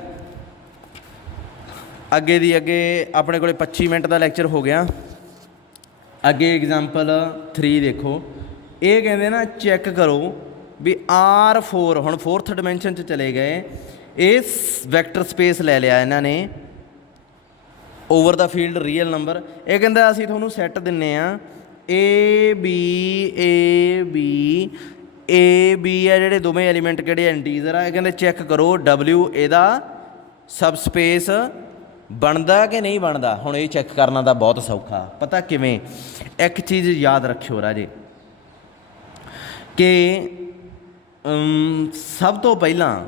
ਅੱਗੇ ਦੀ ਅੱਗੇ ਆਪਣੇ ਕੋਲ 25 ਮਿੰਟ ਦਾ ਲੈਕਚਰ ਹੋ ਗਿਆ। ਅੱਗੇ ਐਗਜ਼ਾਮਪਲ 3 ਦੇਖੋ। ਇਹ ਕਹਿੰਦੇ ਨਾ ਚੈੱਕ ਕਰੋ ਵੀ R4, ਹੁਣ 4th ਡਾਇਮੈਂਸ਼ਨ 'ਚ ਚਲੇ ਗਏ। ਇਹ ਵੈਕਟਰ ਸਪੇਸ ਲੈ ਲਿਆ ਇਹਨਾਂ ਨੇ ਓਵਰ ਦਾ ਫੀਲਡ ਰੀਅਲ ਨੰਬਰ। ਇਹ ਕਹਿੰਦਾ ਅਸੀਂ ਤੁਹਾਨੂੰ ਸੈੱਟ ਦਿੰਨੇ ਆ A B ਆ ਜਿਹੜੇ ਦੋਵੇਂ ਐਲੀਮੈਂਟ ਕਿਹੜੇ ਇੰਟੀਜ਼ਰ ਆ। ਇਹ ਕਹਿੰਦੇ ਚੈੱਕ ਕਰੋ W ਇਹਦਾ ਸਬ ਸਪੇਸ ਬਣਦਾ ਕਿ ਨਹੀਂ ਬਣਦਾ। ਹੁਣ ਇਹ ਚੈੱਕ ਕਰਨਾ ਤਾਂ ਬਹੁਤ ਸੌਖਾ, ਪਤਾ ਕਿਵੇਂ? ਇੱਕ ਚੀਜ਼ ਯਾਦ ਰੱਖਿਓ ਰਾਜੇ ਕਿ ਸਭ ਤੋਂ ਪਹਿਲਾਂ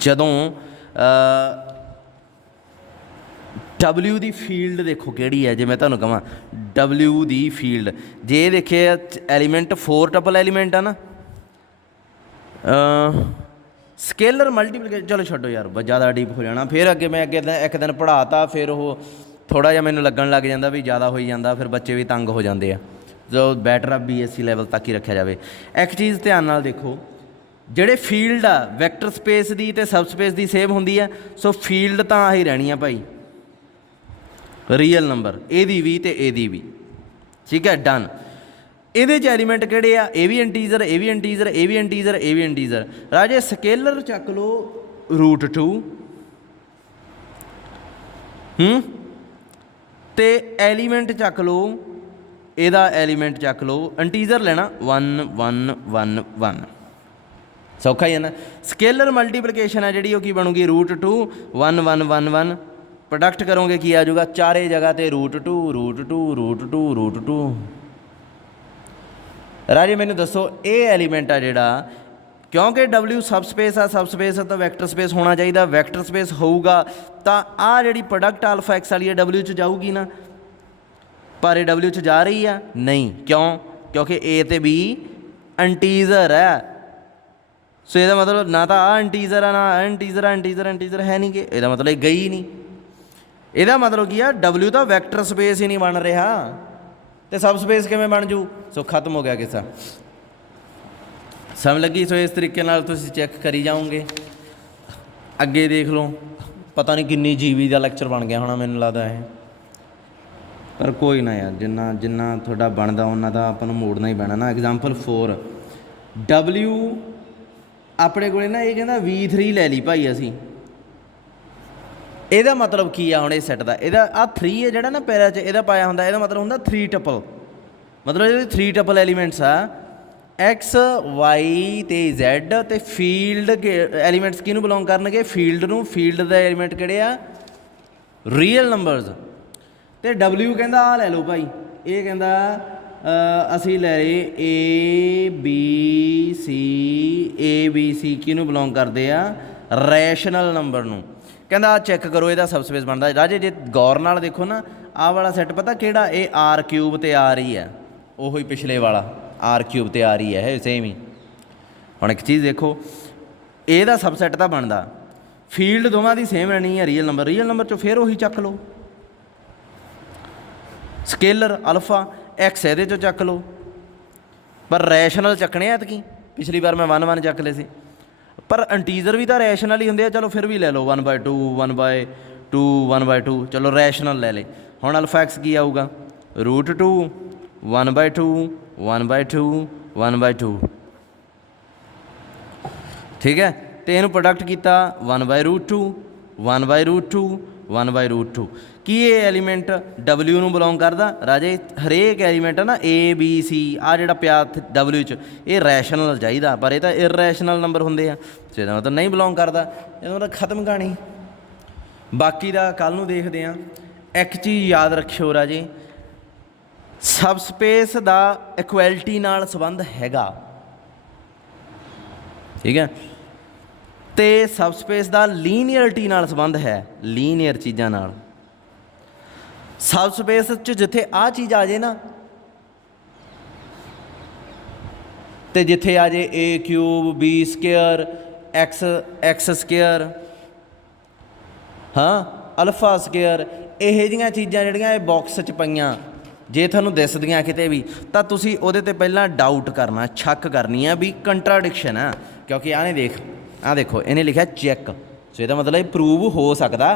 ਜਦੋਂ W ਦੀ ਫੀਲਡ ਦੇਖੋ ਕਿਹੜੀ ਹੈ। ਜੇ ਮੈਂ ਤੁਹਾਨੂੰ ਕਹਾਂ W ਦੀ ਫੀਲਡ, ਜੇ ਦੇਖੇ ਐਲੀਮੈਂਟ 4 ਟਪਲ ਐਲੀਮੈਂਟ ਆ ਨਾ, ਸਕੇਲਰ ਮਲਟੀਪਲੀਕੇਸ਼ਨ, ਚਲੋ ਛੱਡੋ ਯਾਰ ਜ਼ਿਆਦਾ ਡੀਪ ਹੋ ਜਾਣਾ। ਫਿਰ ਅੱਗੇ ਮੈਂ ਇੱਕ ਦਿਨ ਪੜ੍ਹਾਤਾ, ਫਿਰ ਉਹ ਥੋੜ੍ਹਾ ਜਿਹਾ ਮੈਨੂੰ ਲੱਗਣ ਲੱਗ ਜਾਂਦਾ ਵੀ ਜ਼ਿਆਦਾ ਹੋਈ ਜਾਂਦਾ, ਫਿਰ ਬੱਚੇ ਵੀ ਤੰਗ ਹੋ ਜਾਂਦੇ ਆ। ਜੋ ਬੈਟਰ ਆ BSc ਲੈਵਲ ਤੱਕ ਹੀ ਰੱਖਿਆ ਜਾਵੇ। ਇੱਕ ਚੀਜ਼ ਧਿਆਨ ਨਾਲ ਦੇਖੋ, ਜਿਹੜੇ ਫੀਲਡ ਆ ਵੈਕਟਰ ਸਪੇਸ ਦੀ ਅਤੇ ਸਬ ਸਪੇਸ ਦੀ ਸੇਮ ਹੁੰਦੀ ਆ। ਸੋ ਫੀਲਡ ਤਾਂ ਆਹੀ ਰਹਿਣੀ ਆ ਭਾਈ, ਰੀਅਲ ਨੰਬਰ ਇਹਦੀ ਵੀ ਅਤੇ ਇਹਦੀ ਵੀ, ਠੀਕ ਹੈ, ਡਨ। ਇਹਦੇ 'ਚ ਐਲੀਮੈਂਟ ਕਿਹੜੇ ਆ? ਇਹ ਵੀ ਇੰਟੀਜ਼ਰ, ਇਹ ਵੀ ਇੰਟੀਜ਼ਰ, ਇਹ ਵੀ ਇੰਟੀਜ਼ਰ, ਇਹ ਵੀ ਇੰਟੀਜ਼ਰ। ਰਾਜੇ ਸਕੇਲਰ ਚੱਕ ਲਓ √2 ਅਤੇ ਐਲੀਮੈਂਟ ਚੱਕ ਲਓ, ਇਹਦਾ ਐਲੀਮੈਂਟ ਚੱਕ ਲਓ, ਇੰਟੀਜ਼ਰ ਲੈਣਾ 1 1 1 1। ਸੌਖਾ ਹੀ ਹੈ ਨਾ। ਸਕੇਲਰ ਮਲਟੀਪਲੀਕੇਸ਼ਨ ਹੈ ਜਿਹੜੀ, ਉਹ ਕੀ ਬਣੂਗੀ? √2 1 1 1 1। ਪ੍ਰੋਡਕਟ ਕਰੋਗੇ ਕੀ ਆ ਜਾਊਗਾ? ਚਾਰੇ ਜਗ੍ਹਾ 'ਤੇ √2 ਰਾਜੇ ਮੈਨੂੰ ਦੱਸੋ ਇਹ ਐਲੀਮੈਂਟ ਆ ਜਿਹੜਾ, ਕਿਉਂਕਿ W ਸਬ ਸਪੇਸ ਆ, ਸਬ ਸਪੇਸ ਤਾਂ ਵੈਕਟਰ ਸਪੇਸ ਹੋਣਾ ਚਾਹੀਦਾ। ਵੈਕਟਰ ਸਪੇਸ ਹੋਊਗਾ ਤਾਂ ਆਹ ਜਿਹੜੀ ਪ੍ਰੋਡਕਟ α x ਵਾਲੀ ਹੈ W 'ਚ ਜਾਊਗੀ ਨਾ, ਪਰ ਇਹ W 'ਚ ਜਾ ਰਹੀ ਆ ਨਹੀਂ। ਕਿਉਂ? ਕਿਉਂਕਿ A ਅਤੇ B ਇੰਟੀਜ਼ਰ ਹੈ। ਸੋ ਇਹਦਾ ਮਤਲਬ ਨਾ ਤਾਂ ਆਹ ਇੰਟੀਜ਼ਰ ਆ, ਨਾ ਇੰਟੀਜ਼ਰ ਆ। ਇੰਟੀਜ਼ਰ ਹੈ ਨਹੀਂ ਕਿ ਇਹਦਾ ਮਤਲਬ ਇਹ ਗਈ ਨਹੀਂ। ਇਹਦਾ ਮਤਲਬ ਕੀ ਆ? W ਦਾ ਵੈਕਟਰ ਸਪੇਸ ਹੀ ਨਹੀਂ ਬਣ ਰਿਹਾ, ਅਤੇ ਸਬ ਸਪੇਸ ਕਿਵੇਂ ਬਣ ਜੂ? ਸੋ ਖਤਮ ਹੋ ਗਿਆ ਕਿੱਸਾ। ਸਮਝ ਲੱਗੀ? ਸੋ ਇਸ ਤਰੀਕੇ ਨਾਲ ਤੁਸੀਂ ਚੈੱਕ ਕਰੀ ਜਾਓਗੇ। ਅੱਗੇ ਦੇਖ ਲਓ, ਪਤਾ ਨਹੀਂ ਕਿੰਨੀ GB ਦਾ ਲੈਕਚਰ ਬਣ ਗਿਆ ਹੋਣਾ, ਮੈਨੂੰ ਲੱਗਦਾ ਇਹ। ਪਰ ਕੋਈ ਨਾ ਯਾਰ, ਜਿੰਨਾ ਤੁਹਾਡਾ ਬਣਦਾ ਉਹਨਾਂ ਦਾ ਆਪਾਂ ਨੂੰ ਮੋੜਨਾ ਹੀ ਪੈਣਾ ਨਾ। ਐਗਜ਼ਾਮਪਲ 4 W ਆਪਣੇ ਕੋਲ ਨਾ, ਇਹ ਕਹਿੰਦਾ V3 ਲੈ ਲਈ ਭਾਈ ਅਸੀਂ। ਇਹਦਾ ਮਤਲਬ ਕੀ ਆ ਹੁਣ ਇਹ ਸੈੱਟ ਦਾ? ਇਹਦਾ ਆਹ 3 ਹੈ ਜਿਹੜਾ ਨਾ ਪੈਰਾ 'ਚ ਇਹਦਾ ਪਾਇਆ ਹੁੰਦਾ, ਇਹਦਾ ਮਤਲਬ ਹੁੰਦਾ 3 ਟਪਲ, ਮਤਲਬ ਇਹਦੇ 3 ਟਪਲ ਐਲੀਮੈਂਟਸ ਆ X Y ਅਤੇ Z। ਅਤੇ ਫੀਲਡ ਐਲੀਮੈਂਟਸ ਕਿਹਨੂੰ ਬਿਲੋਂਗ ਕਰਨਗੇ? ਫੀਲਡ ਨੂੰ। ਫੀਲਡ ਦਾ ਐਲੀਮੈਂਟ ਕਿਹੜੇ ਆ? Real numbers. ਅਤੇ W ਕਹਿੰਦਾ ਆਹ ਲੈ ਲਓ ਭਾਈ। ਇਹ ਕਹਿੰਦਾ ਅਸੀਂ ਲੈ ਲਏ A B C ਕਿਹਨੂੰ ਬਿਲੋਂਗ ਕਰਦੇ ਆ? ਰੈਸ਼ਨਲ ਨੰਬਰ ਨੂੰ। ਕਹਿੰਦਾ ਆਹ ਚੈੱਕ ਕਰੋ ਇਹਦਾ ਸਬ ਸਪੇਸ ਬਣਦਾ। ਰਾਜੇ ਜੇ ਗੌਰ ਨਾਲ ਦੇਖੋ ਨਾ, ਆਹ ਵਾਲਾ ਸੈੱਟ ਪਤਾ ਕਿਹੜਾ? ਇਹ R³ ਅਤੇ R ਹੀ ਹੈ, ਉਹੀ ਪਿਛਲੇ ਵਾਲਾ R³ ਅਤੇ R ਹੀ ਹੈ, ਇਹ ਸੇਮ ਹੀ। ਹੁਣ ਇੱਕ ਚੀਜ਼ ਦੇਖੋ, ਇਹਦਾ ਸਬਸੈਟ ਤਾਂ ਬਣਦਾ, ਫੀਲਡ ਦੋਵਾਂ ਦੀ ਸੇਮ ਰਹਿਣੀ ਹੈ, ਰੀਅਲ ਨੰਬਰ 'ਚੋਂ ਫਿਰ ਉਹੀ ਚੱਕ ਲਓ। ਸਕੇਲਰ ਅਲਫਾ X ਇਹਦੇ 'ਚੋਂ ਚੱਕ ਲਓ, ਪਰ ਰੈਸ਼ਨਲ ਚੱਕਣੇ ਐਤਕੀ। ਪਿਛਲੀ ਵਾਰ ਮੈਂ 1 1 ਚੱਕ ਲਏ ਸੀ, ਪਰ ਇੰਟੀਜ਼ਰ ਵੀ ਤਾਂ ਰੈਸ਼ਨਲ ਹੀ ਹੁੰਦੇ ਆ। ਚਲੋ ਫਿਰ ਵੀ ਲੈ ਲਓ 1/2 1/2 1/2, ਚਲੋ ਰੈਸ਼ਨਲ ਲੈ ਲਏ। ਹੁਣ ਅਲਫਾ X ਕੀ ਆਊਗਾ? √2 1/2 1/2 1/2, ਠੀਕ ਹੈ। ਅਤੇ ਇਹਨੂੰ ਪ੍ਰੋਡਕਟ ਕੀਤਾ 1/√2 1/√2 1/√2 ਕੀ ਇਹ ਐਲੀਮੈਂਟ W ਨੂੰ ਬਿਲੋਂਗ ਕਰਦਾ ਰਾਜੇ? ਹਰੇਕ ਐਲੀਮੈਂਟ ਨਾ A B C ਆ ਜਿਹੜਾ ਪਿਆ W 'ਚ ਇਹ ਰੈਸ਼ਨਲ ਚਾਹੀਦਾ, ਪਰ ਇਹ ਤਾਂ ਇਰਰੈਸ਼ਨਲ ਨੰਬਰ ਹੁੰਦੇ ਆ, ਸੋ ਇਹਦਾ ਮਤਲਬ ਨਹੀਂ ਬਿਲੋਂਗ ਕਰਦਾ, ਇਹਦਾ ਮਤਲਬ ਖਤਮ ਕਹਾਣੀ। ਬਾਕੀ ਦਾ ਕੱਲ੍ਹ ਨੂੰ ਦੇਖਦੇ ਹਾਂ। ਇੱਕ ਚੀਜ਼ ਯਾਦ ਰੱਖਿਓ ਰਾਜੇ, ਸਬਸਪੇਸ ਦਾ ਇਕੁਐਲਿਟੀ ਨਾਲ ਸੰਬੰਧ ਹੈਗਾ, ਠੀਕ ਹੈ, ਅਤੇ ਸਬਸਪੇਸ ਦਾ ਲੀਨੀਅਰਟੀ ਨਾਲ ਸੰਬੰਧ ਹੈ, ਲੀਨੀਅਰ ਚੀਜ਼ਾਂ ਨਾਲ। ਸਬਸਪੇਸ 'ਚ ਜਿੱਥੇ ਆਹ ਚੀਜ਼ ਆ ਜਾਏ ਨਾ, ਅਤੇ ਜਿੱਥੇ ਆ ਜਾਏ A³ B² X² ਹਾਂ α², ਇਹੋ ਜਿਹੀਆਂ ਚੀਜ਼ਾਂ ਜਿਹੜੀਆਂ ਇਹ ਬਾਕਸ 'ਚ ਪਈਆਂ ਜੇ ਤੁਹਾਨੂੰ ਦਿਸਦੀਆਂ ਕਿਤੇ ਵੀ, ਤਾਂ ਤੁਸੀਂ ਉਹਦੇ 'ਤੇ ਪਹਿਲਾਂ ਡਾਊਟ ਕਰਨਾ, ਸ਼ੱਕ ਕਰਨੀ ਆ ਵੀ ਕੰਟਰਾਡਿਕਸ਼ਨ ਆ, ਕਿਉਂਕਿ ਆਹ ਨੇ ਦੇਖ, ਆਹ ਦੇਖੋ ਇਹਨੇ ਲਿਖਿਆ ਚੈੱਕ, ਸੋ ਇਹਦਾ ਮਤਲਬ ਇਹ ਪ੍ਰੂਵ ਹੋ ਸਕਦਾ,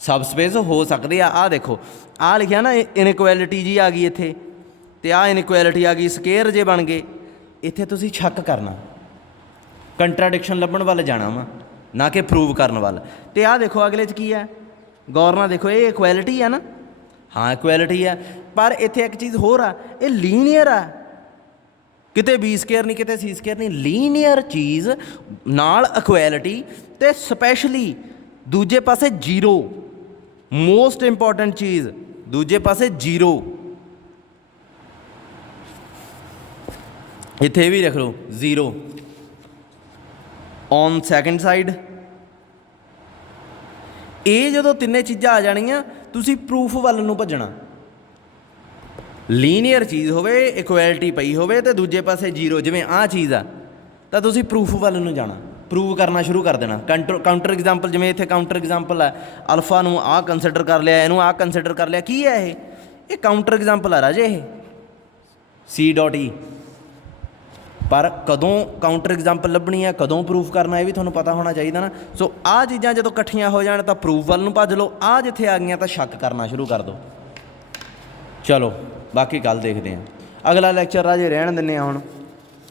ਸਬਸਪੇਸ ਹੋ ਸਕਦੀ ਆ। ਆਹ ਦੇਖੋ ਆਹ ਲਿਖਿਆ ਨਾ ਇਨਇਕੁਐਲਿਟੀ ਜੀ ਆ ਗਈ ਇੱਥੇ, ਅਤੇ ਆਹ ਇਨਇਕੁਐਲਿਟੀ ਆ ਗਈ, ਸਕੇਅਰ ਜੇ ਬਣ ਗਏ, ਇੱਥੇ ਤੁਸੀਂ ਸ਼ੱਕ ਕਰਨਾ, ਕੰਟਰਾਡਿਕਸ਼ਨ ਲੱਭਣ ਵੱਲ ਜਾਣਾ ਵਾ, ਨਾ ਕਿ ਪ੍ਰੂਵ ਕਰਨ ਵੱਲ। ਅਤੇ ਆਹ ਦੇਖੋ ਅਗਲੇ 'ਚ ਕੀ ਹੈ, ਗੌਰ ਨਾਲ ਦੇਖੋ, ਇਹ ਇਕੁਐਲਿਟੀ ਆ ਨਾ, ਹਾਂ ਇਕੁਐਲਿਟੀ ਆ, ਪਰ ਇੱਥੇ ਇੱਕ ਚੀਜ਼ ਹੋਰ ਆ, ਇਹ ਲੀਨੀਅਰ ਆ, ਕਿਤੇ B² ਨਹੀਂ ਕਿਤੇ C² ਨਹੀਂ, ਲੀਨੀਅਰ ਚੀਜ਼ ਨਾਲ ਇਕੁਐਲਿਟੀ, ਅਤੇ ਸਪੈਸ਼ਲੀ ਦੂਜੇ ਪਾਸੇ 0, ਮੋਸਟ ਇੰਪੋਰਟੈਂਟ ਚੀਜ਼ ਦੂਜੇ ਪਾਸੇ 0, ਇੱਥੇ ਵੀ ਲਿਖ ਲਓ 0 ਔਨ ਸੈਕਿੰਡ ਸਾਈਡ। ਇਹ ਜਦੋਂ ਤਿੰਨੇ ਚੀਜ਼ਾਂ ਆ ਜਾਣੀਆਂ, ਤੁਸੀਂ ਪ੍ਰੂਫ ਵੱਲ ਨੂੰ ਭੱਜਣਾ, ਲੀਨੀਅਰ ਚੀਜ਼ ਹੋਵੇ, ਇਕੁਐਲਿਟੀ ਪਈ ਹੋਵੇ, ਅਤੇ ਦੂਜੇ ਪਾਸੇ 0, ਜਿਵੇਂ ਆਹ ਚੀਜ਼ ਆ, ਤਾਂ ਤੁਸੀਂ ਪ੍ਰੂਫ ਵੱਲ ਨੂੰ ਜਾਣਾ, ਪ੍ਰੂਵ ਕਰਨਾ ਸ਼ੁਰੂ ਕਰ ਦੇਣਾ। ਕਾਊਂਟਰ ਐਗਜ਼ਾਮਪਲ, ਜਿਵੇਂ ਇੱਥੇ ਕਾਊਂਟਰ ਐਗਜ਼ਾਮਪਲ ਹੈ, ਅਲਫਾ ਨੂੰ ਆਹ ਕੰਸੀਡਰ ਕਰ ਲਿਆ, ਇਹਨੂੰ ਆਹ ਕੰਸੀਡਰ ਕਰ ਲਿਆ, ਕੀ ਹੈ ਇਹ ਕਾਊਂਟਰ ਐਗਜ਼ਾਮਪਲ ਆ ਰਾਜੇ, ਇਹ C.E, ਪਰ ਕਦੋਂ ਕਾਊਂਟਰ ਐਗਜ਼ਾਮਪਲ ਲੱਭਣੀ ਹੈ, ਕਦੋਂ ਪ੍ਰੂਫ ਕਰਨਾ, ਇਹ ਵੀ ਤੁਹਾਨੂੰ ਪਤਾ ਹੋਣਾ ਚਾਹੀਦਾ ਨਾ। ਸੋ ਆਹ ਚੀਜ਼ਾਂ ਜਦੋਂ ਇਕੱਠੀਆਂ ਹੋ ਜਾਣ ਤਾਂ ਪ੍ਰੂਫ ਵੱਲ ਨੂੰ ਭੱਜ ਲਓ, ਆਹ ਜਿੱਥੇ ਆ ਗਈਆਂ ਤਾਂ ਸ਼ੱਕ ਕਰਨਾ ਸ਼ੁਰੂ ਕਰ ਦਿਓ। ਚਲੋ ਬਾਕੀ ਕੱਲ੍ਹ ਦੇਖਦੇ ਹਾਂ। ਅਗਲਾ ਲੈਕਚਰ ਰਾਜੇ ਰਹਿਣ ਦਿੰਦੇ ਹਾਂ ਹੁਣ,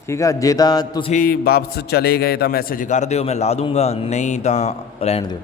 ਠੀਕ ਆ। ਜੇ ਤਾਂ ਤੁਸੀਂ ਵਾਪਸ ਚਲੇ ਗਏ ਤਾਂ ਮੈਸੇਜ ਕਰ ਦਿਓ, ਮੈਂ ਲਾ ਦੂੰਗਾ, ਨਹੀਂ ਤਾਂ ਰਹਿਣ ਦਿਓ।